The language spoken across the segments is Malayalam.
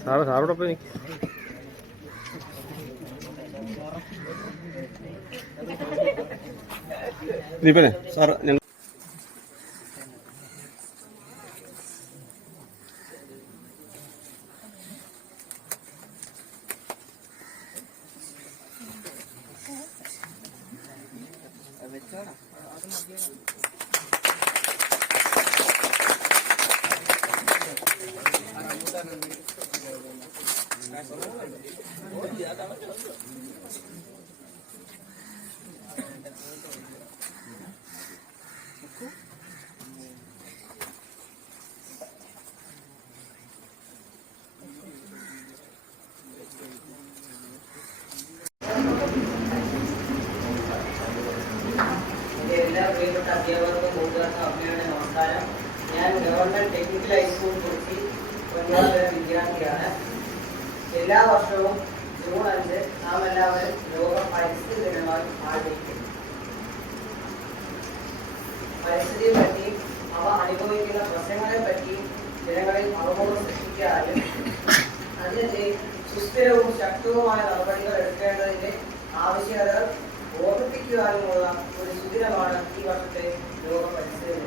സാറ് സാറോടൊപ്പം നിൽക്കും ദീപനെ സാറ് ഞങ്ങൾ വെച്ചോണം അത് മതിയാണ് പ്രിയപ്പെട്ട അധ്യാപകർക്കും കൂട്ടുകാർക്കും അമ്മയുടെ നമസ്കാരം ഞാൻ ഗവൺമെന്റ് ടെക്നിക്കൽ ഹൈസ്കൂൾ കുറിച്ച് ഒന്നാം തരം വിദ്യാർത്ഥിയാണ് എല്ലാ വർഷവും ജൂൺ അഞ്ച് നാം എല്ലാവരും ലോക പരിസ്ഥിതി ദിനമായി ആചരിക്കും പരിസ്ഥിതിയെ പറ്റി അവ അനുഭവിക്കുന്ന പ്രശ്നങ്ങളെ പറ്റി ജനങ്ങളിൽ അവബോധം സൃഷ്ടിക്കാനും അതിനെതിരെ സുസ്ഥിരവും ശക്തവുമായ നടപടികൾ എടുക്കേണ്ടതിന്റെ ആവശ്യകത ഓർമ്മിപ്പിക്കുവാനുമുള്ള ഒരു സുദിനമാണ് ഈ വർഷത്തെ ലോക പരിസ്ഥിതി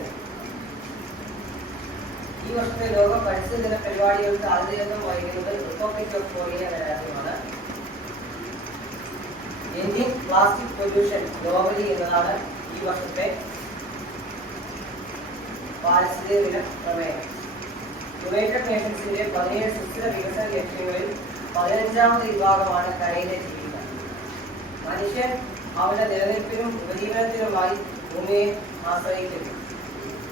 ഈ വർഷത്തെ ലോക പരിസ്ഥിതി ദിന പരിപാടികൾക്ക് ആതിഥേയത്വം വഹിക്കുന്നത് റിപ്പബ്ലിക് ഓഫ് കൊറിയ എന്ന രാജ്യമാണ് പ്ലാസ്റ്റിക് പൊല്യൂഷൻ ഗ്ലോബലി എന്നതാണ് ഈ വർഷത്തെ പാരിസ്ഥിതിക ദിന പ്രമേയം. യുണൈറ്റഡ് നേഷൻസിന്റെ പതിനേഴ് സുസ്ഥിര വികസന ലക്ഷ്യങ്ങളിൽ പതിനഞ്ചാമത് വിഭാഗമാണ് കരയിലെ മനുഷ്യൻ അവരുടെ നിലനിൽപ്പിനും ഉപജീവനത്തിനുമായി ഭൂമിയെ ആശ്രയിക്കുന്നു.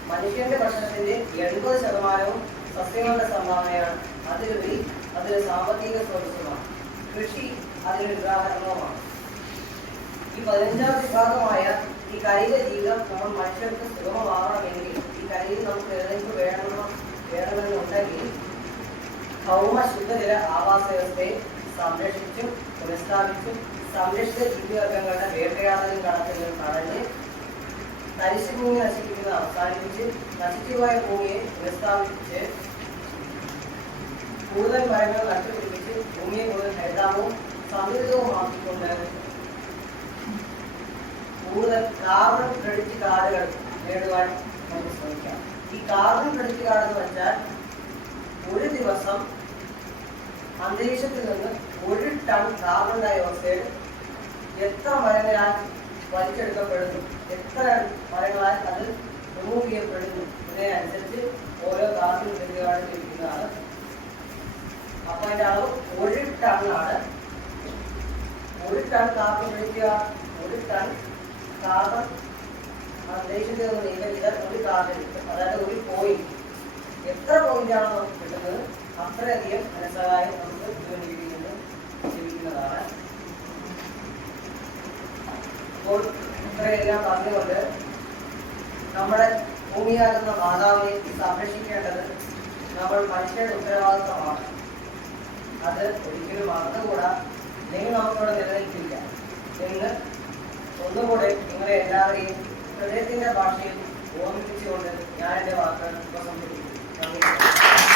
മനുഷ്യന്റെ ഭക്ഷണത്തിന്റെ എൺപത് ശതമാനവും സസ്യങ്ങളുടെ സംഭാവനയാണ്. അതിലുപരി അതൊരു സാമ്പത്തിക സ്രോതസ്സുമാണ്. കൃഷി അതിനൊരു ഉദാഹരണവുമാണ്. ഈ പതിനഞ്ചാം വിഭാഗമായ ഈ കായിക ജീവിതം നമ്മൾ മനുഷ്യർക്ക് സുഗമമാകണമെങ്കിൽ ഈ കലയിൽ നമുക്ക് നിലനിൽപ്പ് വേണമെന്നോ വേണമെന്നുണ്ടെങ്കിൽ ഭൗമ ശുദ്ധജല ആവാസ വ്യവസ്ഥയെ സംരക്ഷിച്ചും പുനഃസ്ഥാപിച്ചും സംരക്ഷിത ജീവിവർഗങ്ങളുടെ വേട്ടയാടലും കടത്തലും തടഞ്ഞ് തരിശുഭൂമി നശിപ്പിക്കുന്നത് അവസാനിപ്പിച്ച് നശിച്ചുപോയ ഭൂമിയെ പുനഃസ്ഥാപിച്ച് കൂടുതൽ മരങ്ങൾ നട്ടുപിടിപ്പിച്ച് ഭൂമിയെ കൂടുതൽ ഹരിതാവും സമൃദ്ധവുമാക്കിക്കൊണ്ട് കൂടുതൽ കാർബൺ ക്രെഡിറ്റ് കാർഡുകൾ നേടുവാൻ നമുക്ക് ശ്രമിക്കാം. ഈ കാർബൺ ക്രെഡിറ്റ് കാർഡ് എന്ന് വെച്ചാൽ ഒരു ദിവസം അന്തരീക്ഷത്തിൽ നിന്ന് ഒരു ടൺ കാർബൺ ഡയോക്സൈഡ് എത്ര മരങ്ങളാൽ വലിച്ചെടുക്കപ്പെടുന്നു. എത്ര മരങ്ങളാൽ അത് റിമൂവ് ചെയ്യപ്പെടുന്നു. ഇതിനനുസരിച്ച് ഓരോ കാർബൺ ഇരിക്കുന്നതാണ്. അപ്പൊ അതിന്റെ അളവ് ഒരു ടണ്ണാണ് ഒരു ടൺ കാർബൺ വിളിക്കുക ഒരു ടൺ കാർബൺ അന്തരീക്ഷത്തിൽ നിന്ന് ഒരു കാർബൺ കിട്ടും. അതായത് ഒരു പോയിന്റ് എത്ര പോയിന്റ് നമുക്ക് കിട്ടുന്നത്? അത്രയധികം ധനസഹായം ഇതിൽ നിന്ന് ലഭിക്കുന്നതാണ് അപ്പോൾ ഇത്രയെല്ലാം പറഞ്ഞുകൊണ്ട് നമ്മുടെ ഭൂമിയാകുന്ന മാതാവിനെ സംരക്ഷിക്കേണ്ടത് നമ്മൾ മനുഷ്യരുടെ ഉത്തരവാദിത്വമാണ്. അത് ഒരിക്കലും മറന്നുകൂടാ. നിങ്ങൾ നമുക്കിവിടെ നിലനിൽക്കില്ല. എന്ന് ഒന്നുകൂടെ നിങ്ങളെ എല്ലാവരെയും ഹൃദയത്തിന്റെ ഭാഷയിൽ ഓർമ്മിപ്പിച്ചുകൊണ്ട് ഞാൻ എന്റെ വാക്കുകൾ ഉപസംഹരിക്കുന്നു. നന്ദി.